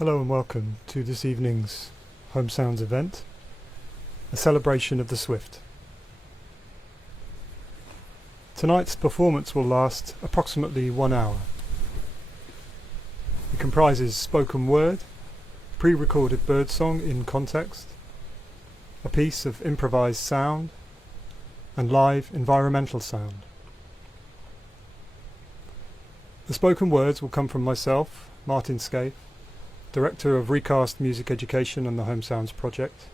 Hello and welcome to this evening's Home Sounds event, a celebration of the Swift. Tonight's performance will last approximately 1 hour. It comprises spoken word, pre-recorded birdsong in context, a piece of improvised sound, and live environmental sound. The spoken words will come from myself, Martin Scaife, Director of Recast Music Education and the Home Sounds Project,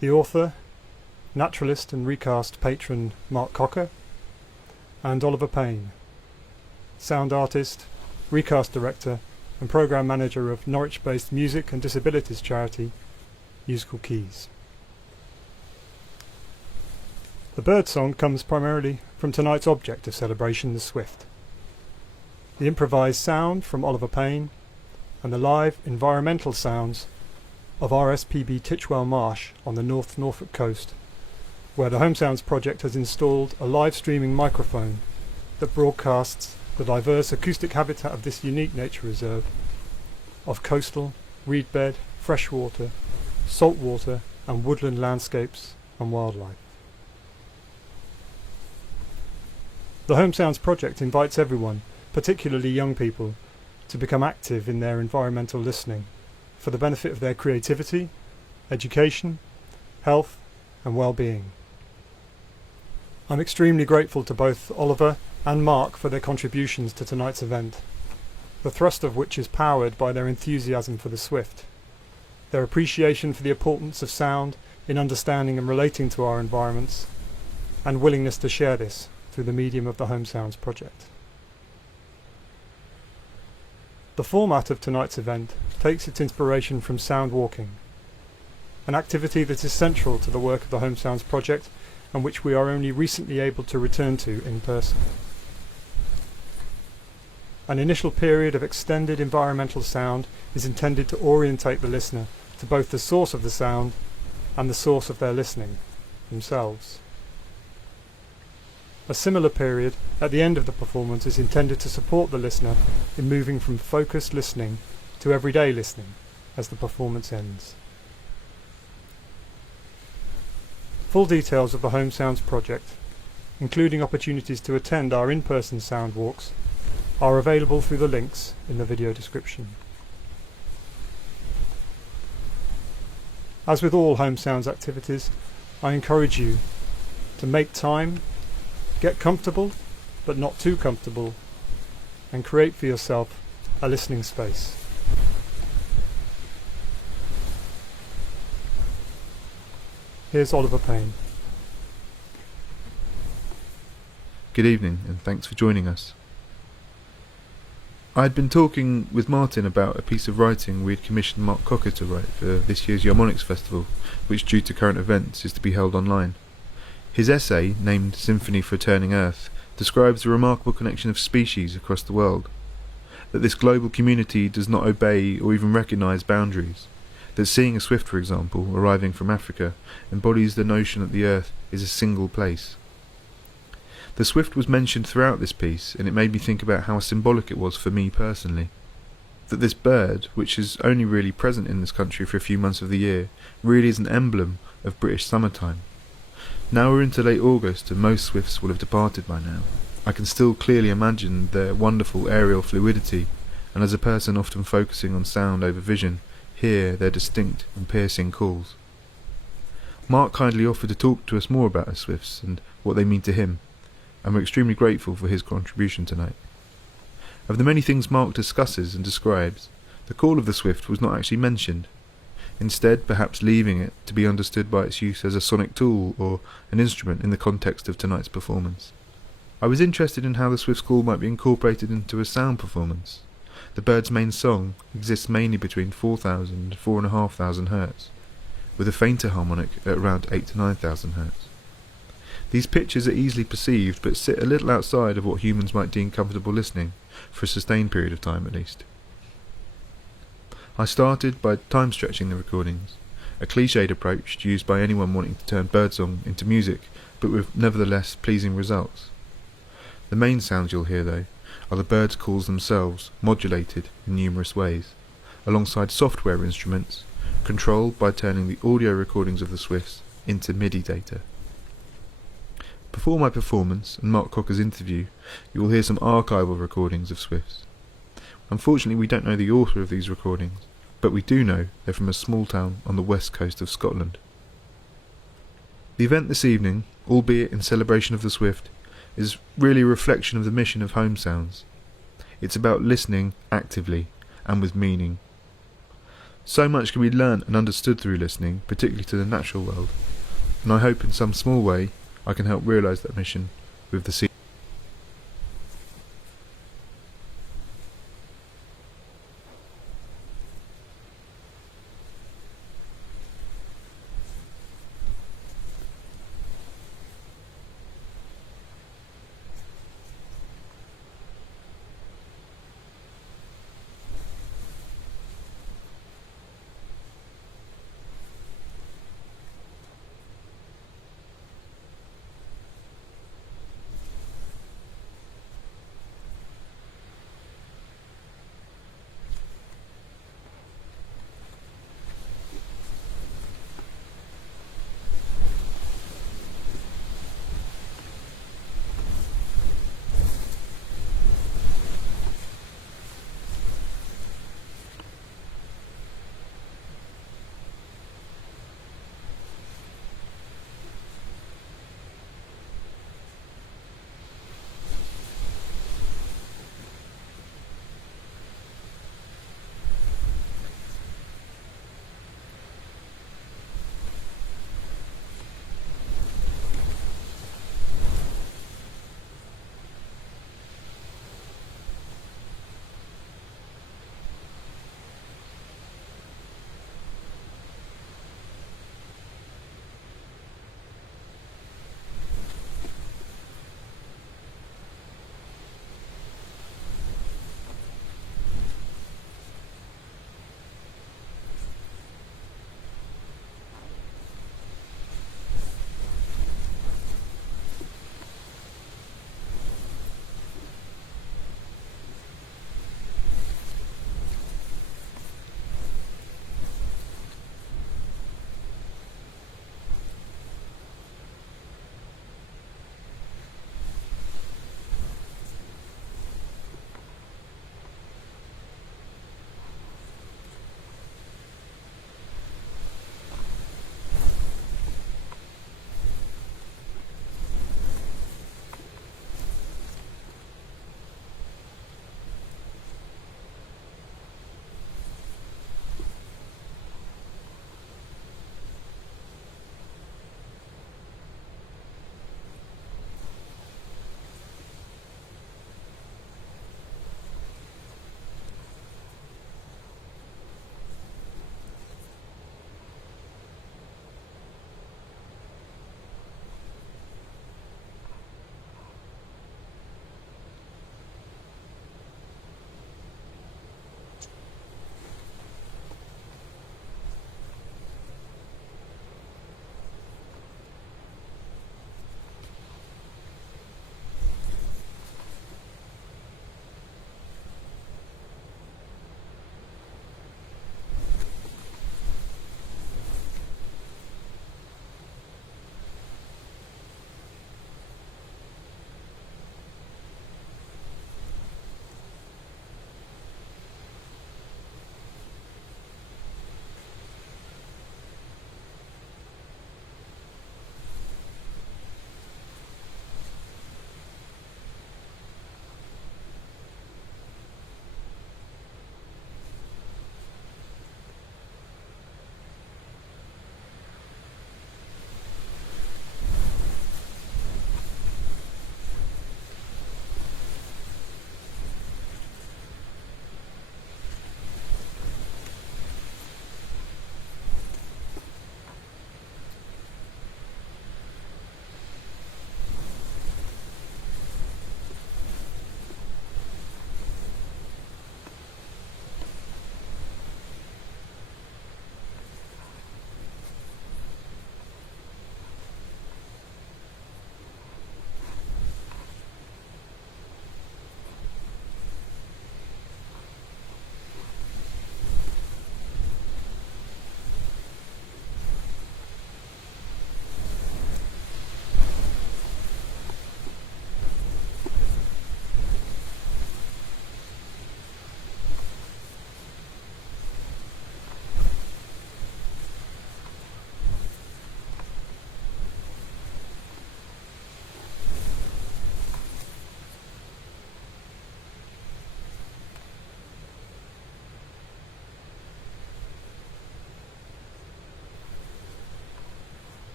the author, naturalist and recast patron Mark Cocker, and Oliver Payne, sound artist, recast director and programme manager of Norwich-based music and disabilities charity Musical Keys. The birdsong comes primarily from tonight's object of celebration, the Swift. The improvised sound from Oliver Payne and the live environmental sounds of RSPB Titchwell Marsh on the North Norfolk coast, where the Home Sounds Project has installed a live streaming microphone that broadcasts the diverse acoustic habitat of this unique nature reserve of coastal, reedbed, freshwater, saltwater and woodland landscapes and wildlife. The Home Sounds Project invites everyone, particularly young people, to become active in their environmental listening for the benefit of their creativity, education, health and well-being. I'm extremely grateful to both Oliver and Mark for their contributions to tonight's event, the thrust of which is powered by their enthusiasm for the Swift, their appreciation for the importance of sound in understanding and relating to our environments, and willingness to share this through the medium of the Home Sounds Project. The format of tonight's event takes its inspiration from sound walking, an activity that is central to the work of the Home Sounds Project and which we are only recently able to return to in person. An initial period of extended environmental sound is intended to orientate the listener to both the source of the sound and the source of their listening, themselves. A similar period at the end of the performance is intended to support the listener in moving from focused listening to everyday listening as the performance ends. Full details of the Home Sounds Project, including opportunities to attend our in-person sound walks, are available through the links in the video description. As with all Home Sounds activities, I encourage you to make time, get comfortable, but not too comfortable, and create for yourself a listening space. Here's Oliver Payne. Good evening, and thanks for joining us. I had been talking with Martin about a piece of writing we had commissioned Mark Cocker to write for this year's Yarmonics Festival, which due to current events is to be held online. His essay, named Symphony for Turning Earth, describes the remarkable connection of species across the world, that this global community does not obey or even recognise boundaries, that seeing a swift, for example, arriving from Africa, embodies the notion that the Earth is a single place. The swift was mentioned throughout this piece, and it made me think about how symbolic it was for me personally. That this bird, which is only really present in this country for a few months of the year, really is an emblem of British summertime. Now we're into late August and most swifts will have departed by now. I can still clearly imagine their wonderful aerial fluidity, and as a person often focusing on sound over vision, hear their distinct and piercing calls. Mark kindly offered to talk to us more about the swifts and what they mean to him, and we're extremely grateful for his contribution tonight. Of the many things Mark discusses and describes, the call of the swift was not actually mentioned, instead perhaps leaving it to be understood by its use as a sonic tool or an instrument in the context of tonight's performance. I was interested in how the swift's call might be incorporated into a sound performance. The bird's main song exists mainly between 4,000 and 4,500 Hz, with a fainter harmonic at around 8,000 to 9,000 Hz. These pitches are easily perceived but sit a little outside of what humans might deem comfortable listening, for a sustained period of time at least. I started by time stretching the recordings, a cliched approach used by anyone wanting to turn birdsong into music, but with nevertheless pleasing results. The main sounds you'll hear, though, are the birds' calls themselves, modulated in numerous ways, alongside software instruments, controlled by turning the audio recordings of the Swifts into MIDI data. Before my performance and Mark Cocker's interview, you will hear some archival recordings of Swifts. Unfortunately, we don't know the author of these recordings, but we do know they're from a small town on the west coast of Scotland. The event this evening, albeit in celebration of the Swift, is really a reflection of the mission of Home Sounds. It's about listening actively and with meaning. So much can be learnt and understood through listening, particularly to the natural world, and I hope in some small way I can help realise that mission with the sea.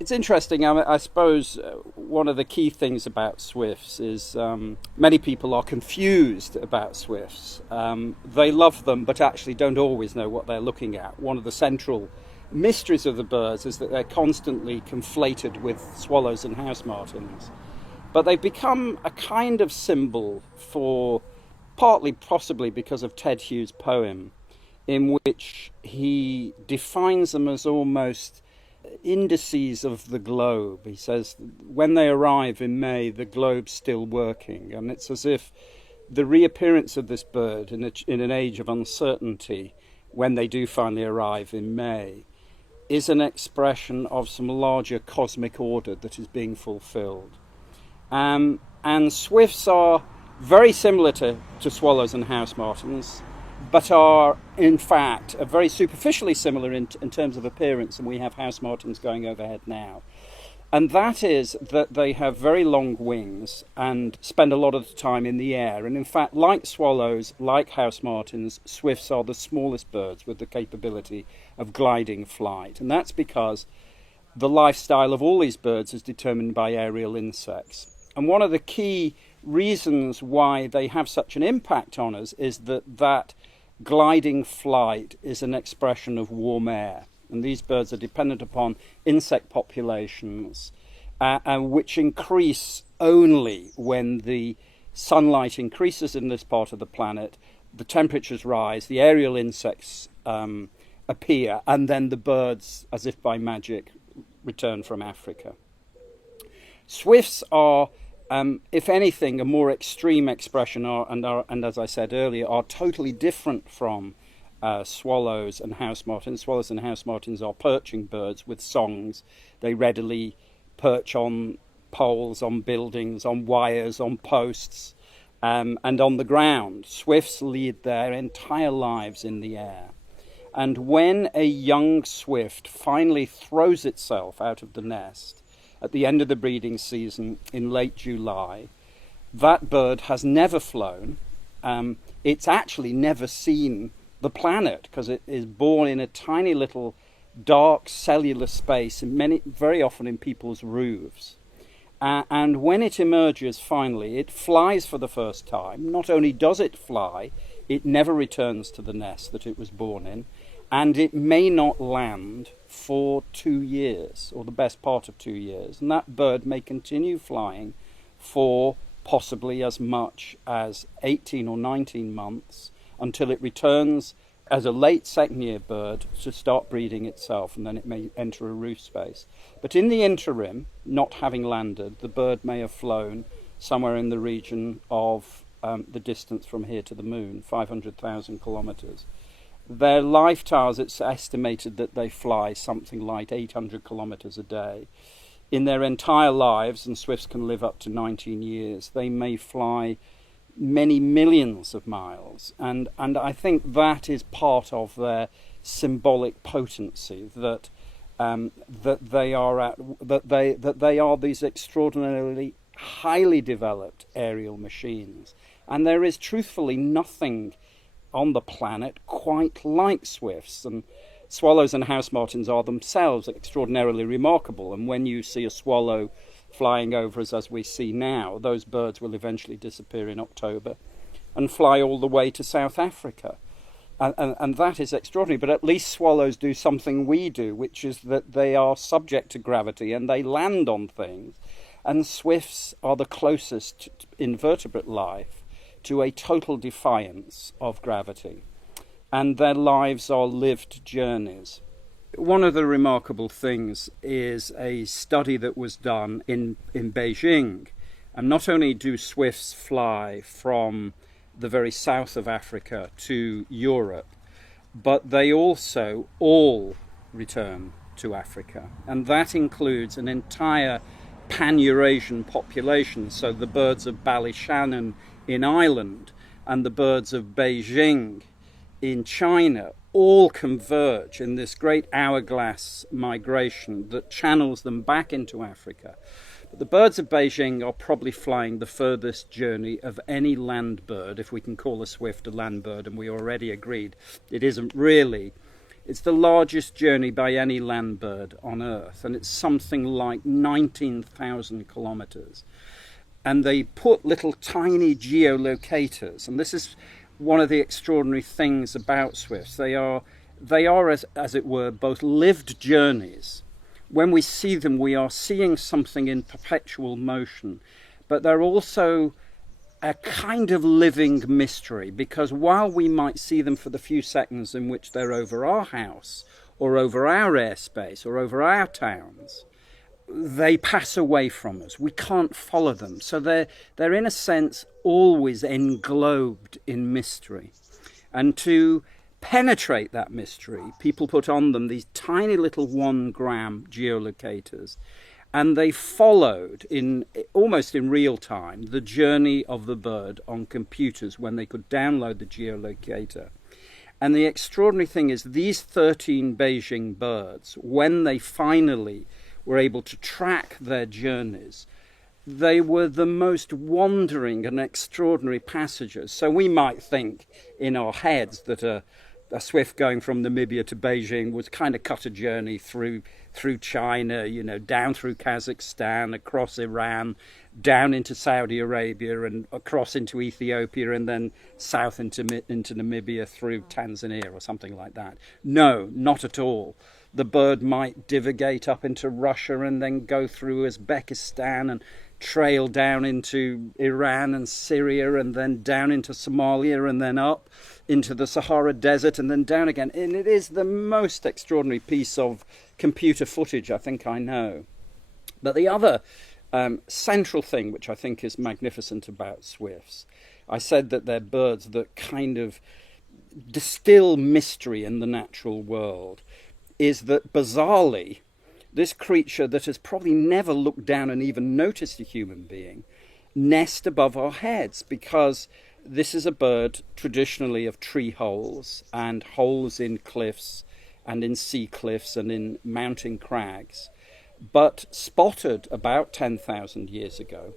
It's interesting. I suppose one of the key things about swifts is many people are confused about swifts. They love them, but actually don't always know what they're looking at. One of the central mysteries of the birds is that they're constantly conflated with swallows and house martins. But they've become a kind of symbol for, partly possibly because of Ted Hughes' poem, in which he defines them as almost indices of the globe. He says when they arrive in May, the globe's still working, and it's as if the reappearance of this bird in an age of uncertainty, when they do finally arrive in May, is an expression of some larger cosmic order that is being fulfilled. And swifts are very similar to swallows and house martins, but are in fact very superficially similar in terms of appearance, and we have house martins going overhead now. And that is that they have very long wings and spend a lot of the time in the air. And in fact, like swallows, like house martins, swifts are the smallest birds with the capability of gliding flight. And that's because the lifestyle of all these birds is determined by aerial insects. And one of the key reasons why they have such an impact on us is that gliding flight is an expression of warm air. And these birds are dependent upon insect populations, which increase only when the sunlight increases in this part of the planet, the temperatures rise, the aerial insects appear, and then the birds, as if by magic, return from Africa. Swifts are, if anything, a more extreme expression, and as I said earlier, are totally different from swallows and house martins. Swallows and house martins are perching birds with songs. They readily perch on poles, on buildings, on wires, on posts, and on the ground. Swifts lead their entire lives in the air. And when a young swift finally throws itself out of the nest at the end of the breeding season in late July, that bird has never flown. It's actually never seen the planet, because it is born in a tiny little dark cellular space, very often in people's roofs. And when it emerges finally, it flies for the first time. Not only does it fly, it never returns to the nest that it was born in, and it may not land for 2 years, or the best part of 2 years. And that bird may continue flying for possibly as much as 18 or 19 months, until it returns as a late second-year bird to start breeding itself, and then it may enter a roost space. But in the interim, not having landed, the bird may have flown somewhere in the region of the distance from here to the moon, 500,000 kilometres. Their lifetimes, it's estimated that they fly something like 800 kilometres a day. In their entire lives, and swifts can live up to 19 years, they may fly many millions of miles, and I think that is part of their symbolic potency, that they are these extraordinarily highly developed aerial machines, and there is truthfully nothing on the planet quite like swifts. And swallows and house martins are themselves extraordinarily remarkable, and when you see a swallow flying over us as we see now, those birds will eventually disappear in October and fly all the way to South Africa. And that is extraordinary. But at least swallows do something we do, which is that they are subject to gravity and they land on things. And swifts are the closest invertebrate life to a total defiance of gravity. And their lives are lived journeys. One of the remarkable things is a study that was done in Beijing. And not only do swifts fly from the very south of Africa to Europe, but they also all return to Africa. And that includes an entire pan-Eurasian population. So the birds of Ballyshannon in Ireland and the birds of Beijing in China all converge in this great hourglass migration that channels them back into Africa. But the birds of Beijing are probably flying the furthest journey of any land bird, if we can call a swift a land bird, and we already agreed it isn't really. It's the largest journey by any land bird on Earth, and it's something like 19,000 kilometers. And they put little tiny geolocators, and this is one of the extraordinary things about swifts. They are as it were, both lived journeys. When we see them, we are seeing something in perpetual motion, but they're also a kind of living mystery, because while we might see them for the few seconds in which they're over our house or over our airspace or over our towns, they pass away from us. We can't follow them. So they're in a sense always englobed in mystery. And to penetrate that mystery, people put on them these tiny little 1 gram geolocators, and they followed almost in real time the journey of the bird on computers when they could download the geolocator. And the extraordinary thing is, these 13 Beijing birds, when they finally were able to track their journeys, they were the most wandering and extraordinary passengers. So we might think in our heads that a swift going from Namibia to Beijing was kind of cut a journey through China, down through Kazakhstan, across Iran, down into Saudi Arabia and across into Ethiopia, and then south into Namibia through Tanzania or something like that. No, not at all. The bird might divagate up into Russia and then go through Uzbekistan and trail down into Iran and Syria and then down into Somalia and then up into the Sahara Desert and then down again. And it is the most extraordinary piece of computer footage I think I know. But the other central thing which I think is magnificent about swifts, I said that they're birds that kind of distill mystery in the natural world, is that bizarrely, this creature that has probably never looked down and even noticed a human being nest above our heads, because this is a bird traditionally of tree holes and holes in cliffs and in sea cliffs and in mountain crags, but spotted about 10,000 years ago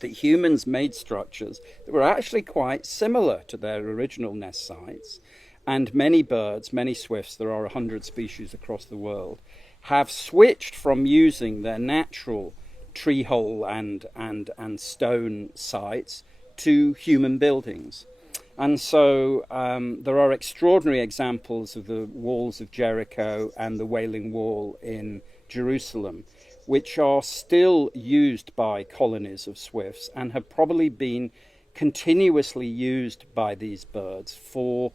that humans made structures that were actually quite similar to their original nest sites. And many birds, many swifts, there are 100 species across the world, have switched from using their natural tree hole and stone sites to human buildings. And so there are extraordinary examples of the walls of Jericho and the Wailing Wall in Jerusalem, which are still used by colonies of swifts and have probably been continuously used by these birds for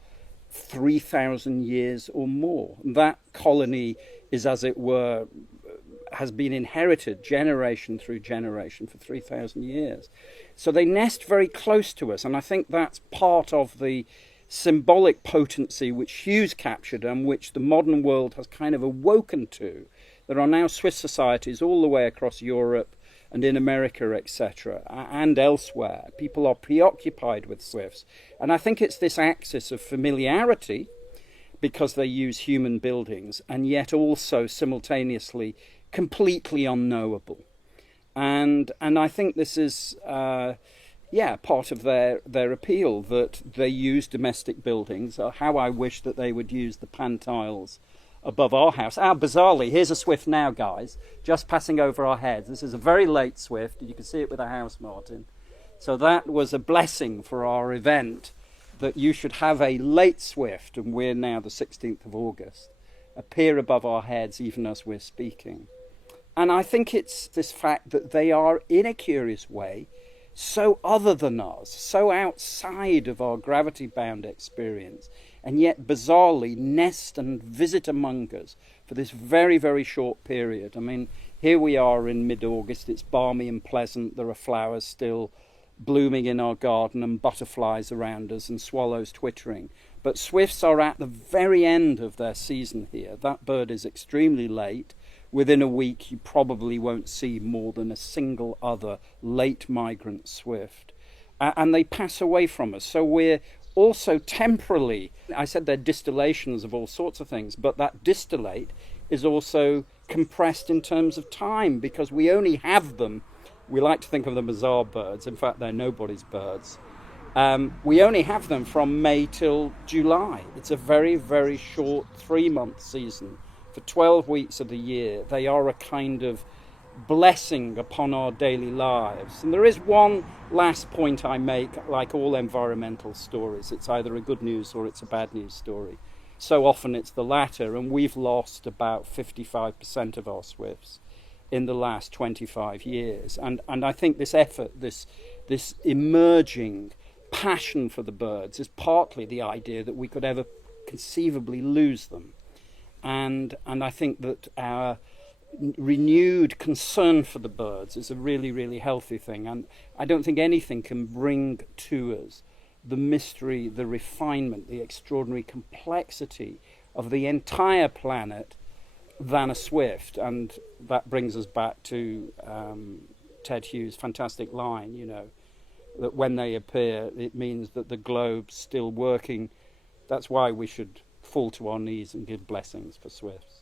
3,000 years or more. That colony is, as it were, has been inherited generation through generation for 3,000 years. So they nest very close to us, and I think that's part of the symbolic potency which Hughes captured and which the modern world has kind of awoken to. There are now Swiss societies all the way across Europe and in America, etc., and elsewhere. People are preoccupied with swifts. And I think it's this axis of familiarity, because they use human buildings, and yet also simultaneously completely unknowable. And I think this is part of their appeal, that they use domestic buildings. How I wish that they would use the pantiles above our house. Bizarrely, here's a swift now, guys, just passing over our heads. This is a very late swift. You can see it with a house, Martin. So that was a blessing for our event, that you should have a late swift, and we're now the 16th of August, appear above our heads even as we're speaking. And I think it's this fact that they are, in a curious way, so other than us, so outside of our gravity-bound experience, and yet bizarrely nest and visit among us for this very, very short period. I mean, here we are in mid-August, it's balmy and pleasant, there are flowers still blooming in our garden and butterflies around us and swallows twittering. But swifts are at the very end of their season here. That bird is extremely late. Within a week, you probably won't see more than a single other late migrant swift. And they pass away from us. So we're also temporally, I said they're distillations of all sorts of things, but that distillate is also compressed in terms of time, because we only have them, we like to think of them as our birds, in fact they're nobody's birds, We only have them from May till July. It's a very, very short 3-month season. For 12 weeks of the year, they are a kind of blessing upon our daily lives. And there is one last point I make, like all environmental stories. It's either a good news or it's a bad news story. So often it's the latter, and we've lost about 55% of our swifts in the last 25 years. And I think this effort, this emerging passion for the birds is partly the idea that we could ever conceivably lose them. And I think that our renewed concern for the birds is a really, really healthy thing. And I don't think anything can bring to us the mystery, the refinement, the extraordinary complexity of the entire planet than a swift. And that brings us back to Ted Hughes' fantastic line, that when they appear, it means that the globe's still working. That's why we should fall to our knees and give blessings for swifts.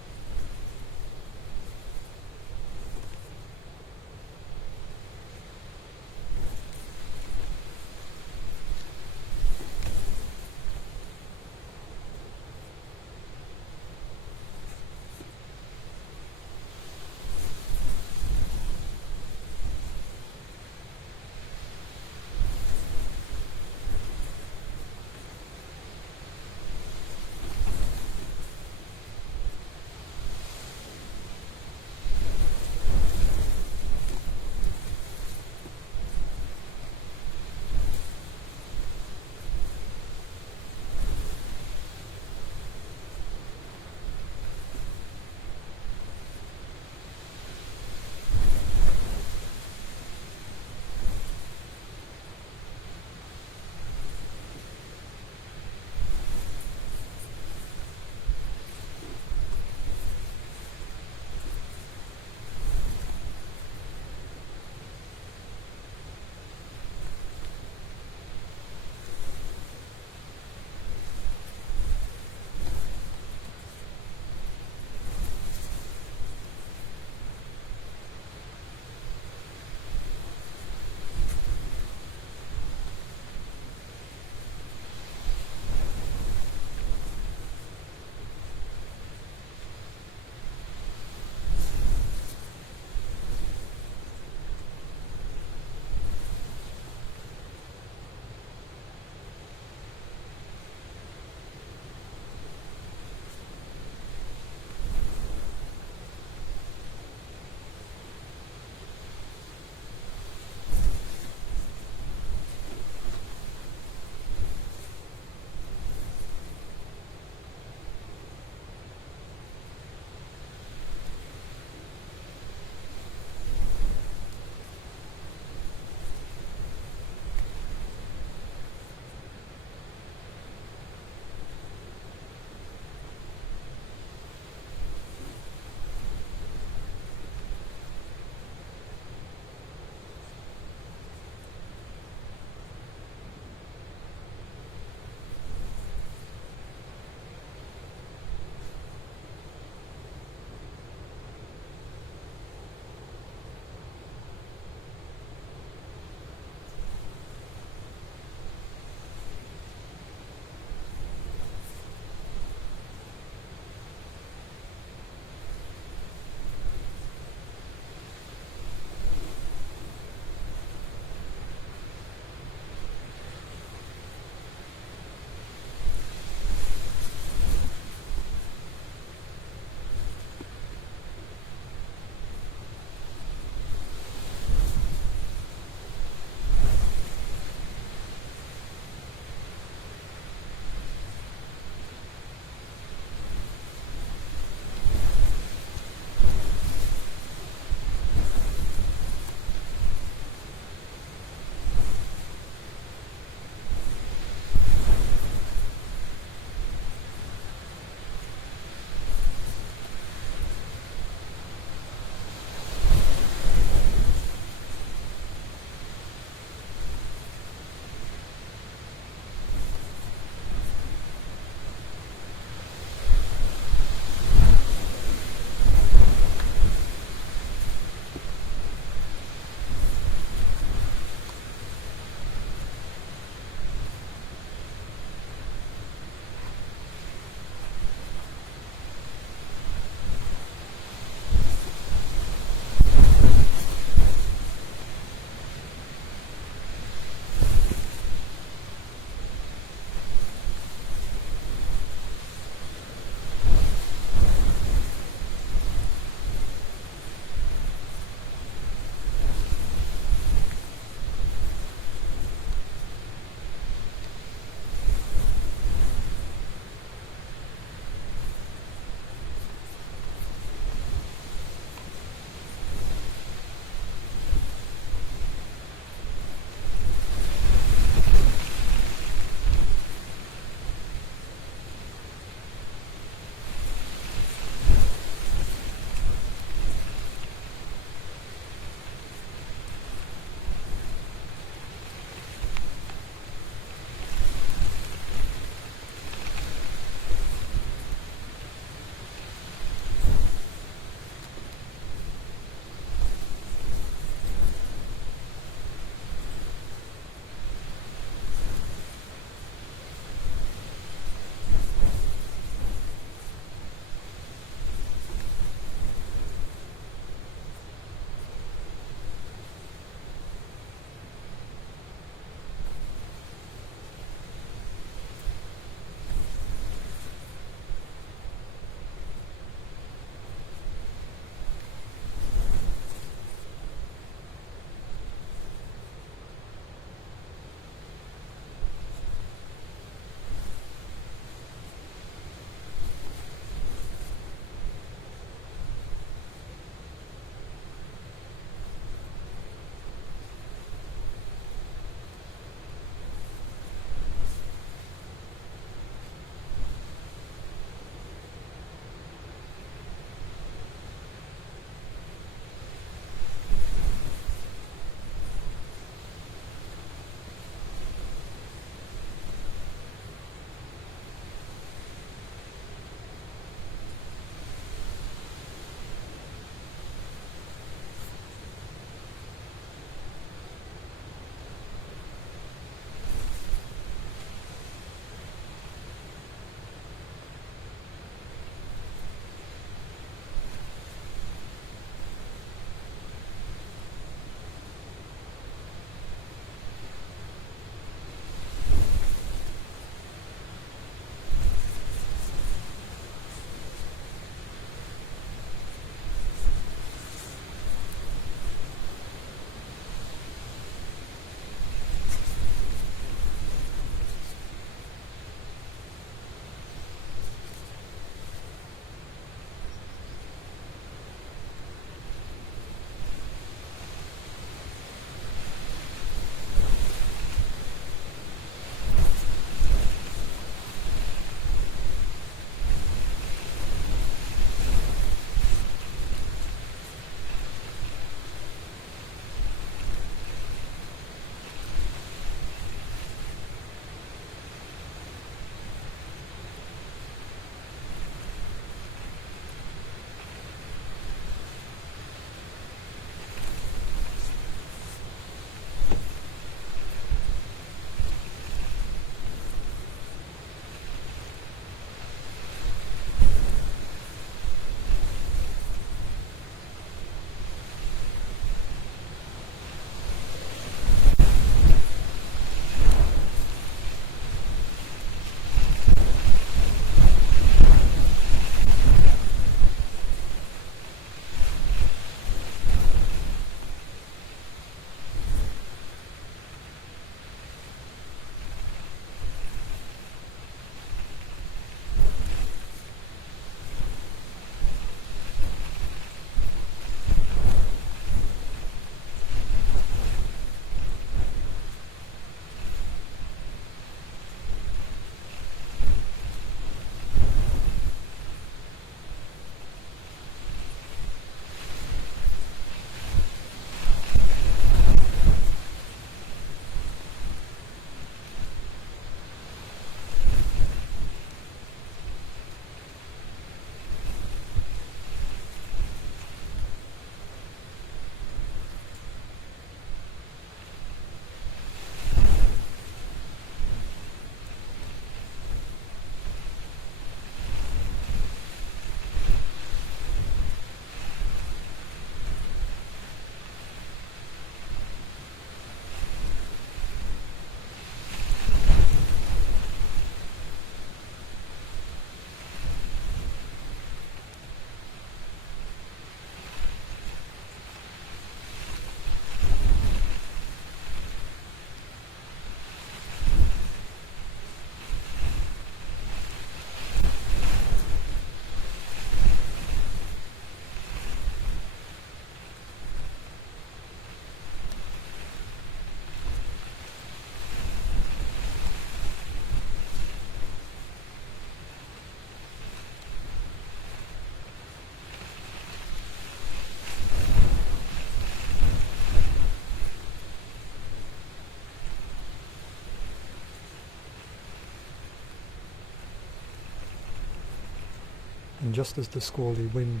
And just as the squally wind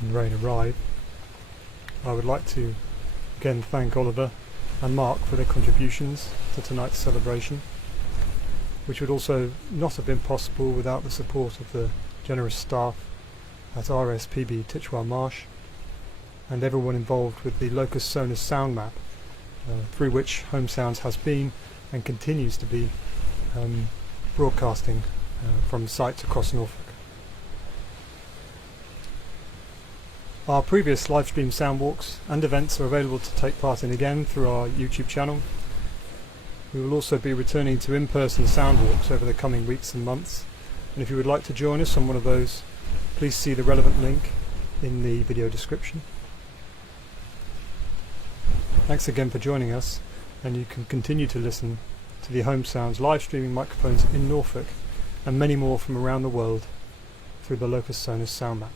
and rain arrive, I would like to again thank Oliver and Mark for their contributions to tonight's celebration, which would also not have been possible without the support of the generous staff at RSPB Titchwell Marsh and everyone involved with the Locus Sonus sound map, through which Home Sounds has been and continues to be broadcasting from sites across Norfolk. Our previous live stream sound walks and events are available to take part in again through our YouTube channel. We will also be returning to in-person sound walks over the coming weeks and months, and if you would like to join us on one of those, please see the relevant link in the video description. Thanks again for joining us, and you can continue to listen to the Home Sounds live streaming microphones in Norfolk and many more from around the world through the Locus Sonus sound map.